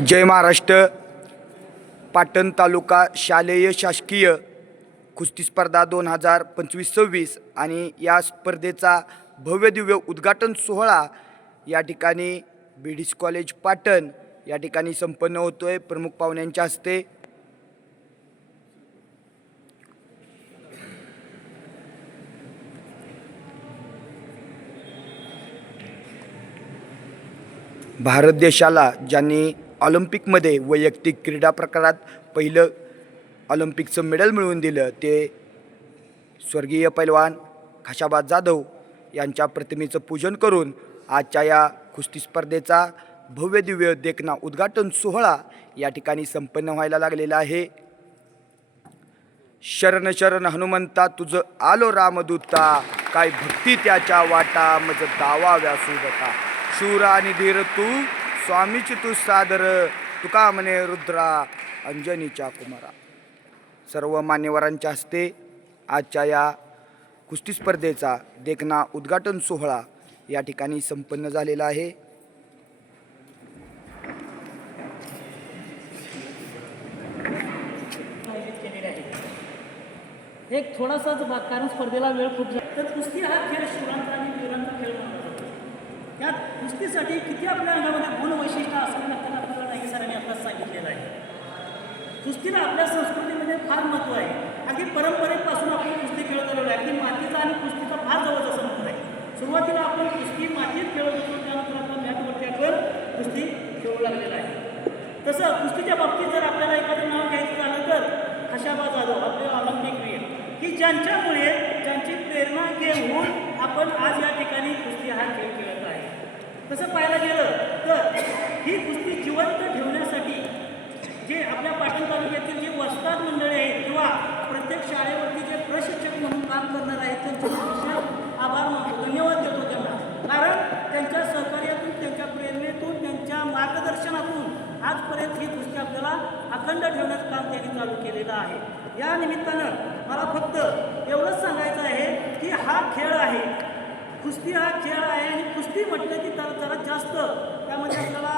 जय महाराष्ट्र. पाटण तालुका शालेय शासकीय कुस्ती स्पर्धा दोन हजार पंचवीस सव्वीस आणि या स्पर्धेचा भव्यदिव्य उद्घाटन सोहळा या ठिकाणी B D C college Patan या ठिकाणी संपन्न होतो आहे प्रमुख पाहुण्यांच्या हस्ते. भारत देशाला ज्यांनी ऑलिम्पिकमध्ये वैयक्तिक क्रीडा प्रकारात पहिलं ऑलिम्पिकचं मेडल मिळवून दिलं ते स्वर्गीय पैलवान खाशाबाद जाधव यांच्या प्रतिमेचं पूजन करून आजच्या या कुस्ती स्पर्धेचा भव्य दिव्य देखना उद्घाटन सोहळा या ठिकाणी संपन्न व्हायला लागलेला आहे. शरण शरण हनुमंता तुझं आलो रामदूता काय भक्ती त्याच्या वाटा मज दावा व्यासुदता शूर आणि धीर तू स्वामीची तू सादर तुका म्हणे रुद्रा अंजनीच्या कुमारा. सर्व मान्यवरांच्या हस्ते आजच्या या कुस्ती स्पर्धेचा देखना उद्घाटन सोहळा या ठिकाणी संपन्न झालेला आहे. एक थोडासाच भाग कारण स्पर्धेला वेळ खूप झाला तर कुस्ती हा खेळ शिवरांचा आणि वीरांचा खेळ त्या कुस्तीसाठी किती आपल्या अंगामध्ये गुण वैशिष्ट्य असावी लागतात आपल्याला नाही सरांनी आपल्याला सांगितलेलं आहे. कुस्तीला आपल्या संस्कृतीमध्ये फार महत्त्व आहे. अगदी परंपरेपासून आपण कुस्ती खेळत आलेलो आहे. अगदी मातीचा आणि कुस्तीचा फार जवळचा संबंध आहे. सुरुवातीला आपण कुस्ती मातीत खेळत होतो त्यानंतर आपण मॅटवरती आपण कुस्ती खेळू लागलेला आहे. तसं कुस्तीच्या बाबतीत जर आपल्याला एखादं नाव घ्यायचं झालं तर खशाबा जाधव आपले ऑलिम्पिक वीर. की ज्यांच्यामुळे त्यांची प्रेरणा घेऊन आपण आज या ठिकाणी कुस्ती हा खेळ खेळत आहे. तसं पाहायला गेलं तर ही कुस्ती जिवंत ठेवण्यासाठी जे आपल्या पाटण तालुक्यातील जे वस्ताद मंडळी आहेत किंवा प्रत्येक शाळेवरती जे प्रशिक्षक म्हणून काम करणार आहेत त्यांचे आभार मानतो धन्यवाद देतो त्यांना. कारण त्यांच्या सहकार्यातून त्यांच्या प्रेरणेतून त्यांच्या मार्गदर्शनातून आजपर्यंत ही कुस्ती आपल्याला अखंड ठेवण्याचं काम त्यांनी चालू केलेलं आहे. या निमित्तानं मला फक्त एवढंच सांगायचं आहे की हा खेळ आहे. कुस्ती हा खेळ आहे आणि कुस्ती म्हटलं की तर जरा जास्त त्यामध्ये आपल्याला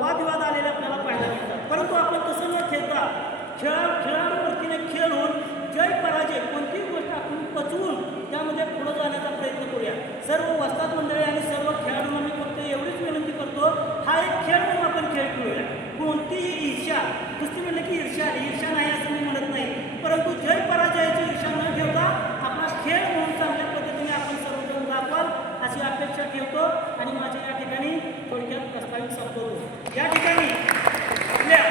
वादविवाद आलेले आपल्याला पाहायला मिळतात. परंतु आपण तसं न खेळता खेळा खेळाडूवरतीने खेळ होऊन पराजय कोणतीही गोष्ट आपण पचवून त्यामध्ये पुढे जाण्याचा प्रयत्न करूया सर्व वस्ताद मंडळी आणि सर्व खेळाडूंना मी फक्त एवढीच विनंती करतो हा एक खेळ म्हणून आपण खेळ खेळूया कोणतीही ईर्ष्या कुस्ती म्हणलं की ईर्ष्या ईर्ष्या नाही असं मी म्हणत नाही परंतु जय पराजयाची ईर्ष्या न ठेवता आपला खेळ म्हणून चांगल्या पद्धतीने आपण सर्वजण दाखवाल अशी अपेक्षा ठेवतो आणि माझ्या या ठिकाणी थोडक्यात प्रस्तावित संपवतो या ठिकाणी आपल्या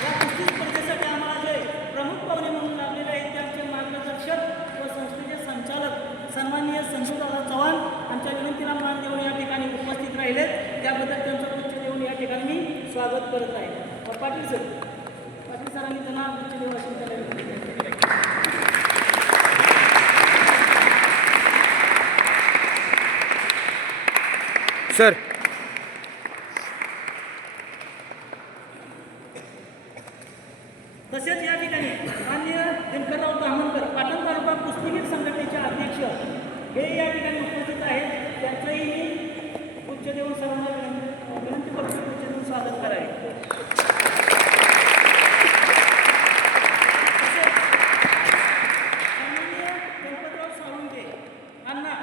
या कुस्ती स्पर्धेसाठी आम्हाला जे प्रमुख पाहुणे म्हणून लागलेले आहेत त्यांचे मार्गदर्शक व संस्थेचे संचालक सन्माननीय संजूदादा चव्हाण आमच्या विनंतीला मान देऊन या ठिकाणी उपस्थित राहिले त्याबद्दल त्यांचं उच्च देऊन या ठिकाणी मी स्वागत करत आहे. पाटील सर पाटील सरांनी त्यांना उच्च देऊन अशी त्याला सर तसेच या ठिकाणी माननीय दिनकरराव धामणकर पाटण तालुका कुस्तीगीर संघटनेचे अध्यक्ष हे या ठिकाणी उपस्थित आहेत त्यांचंही मी उच्च देऊन सर्वांना विनंती विनंती करतो की उच्च देऊन स्वागत करावे माननीय गणपतराव साळुंके अण्णा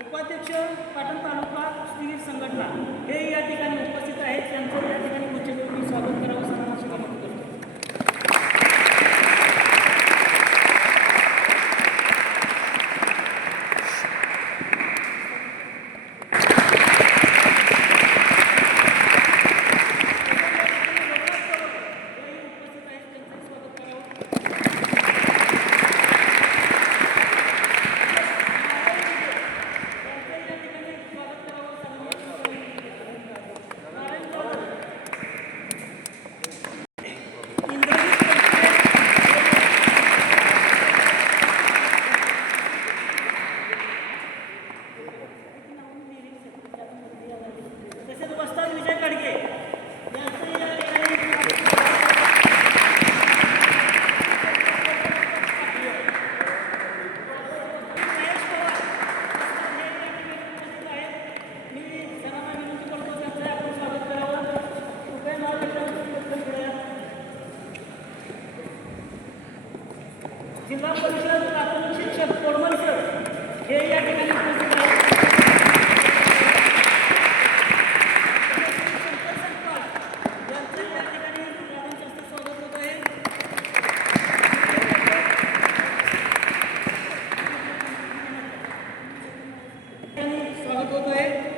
उपाध्यक्ष पाटण तालुका कुस्तीगीर संघटना हे या ठिकाणी उपस्थित आहेत. त्यांचं या ठिकाणी उच्च स्वागत करावं. सांगतो de todos aí.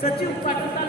सचिव पाकिस्तान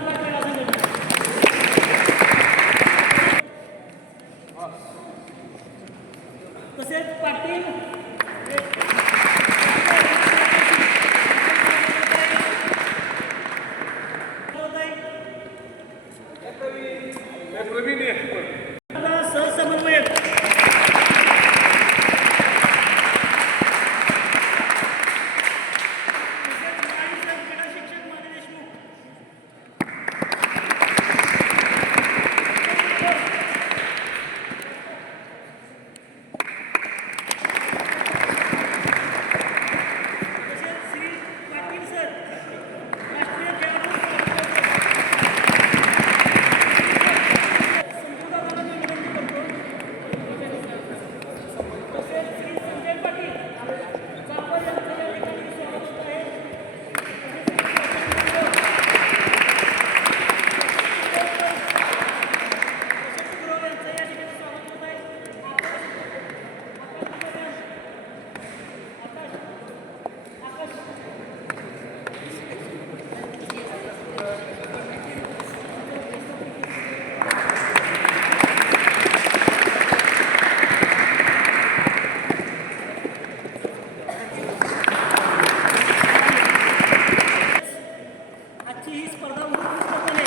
आजची ही स्पर्धा उत्कृष्टपणे.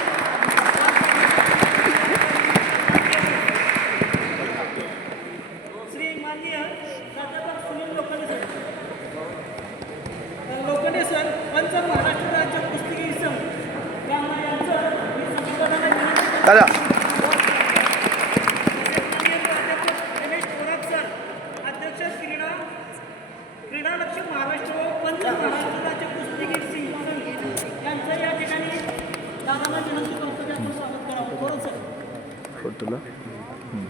श्री माननीय प्राध्यापक सुनील लोखंडे सर. लोखंडे सर पंच महाराष्ट्र राज्य ফটোলা? হুম।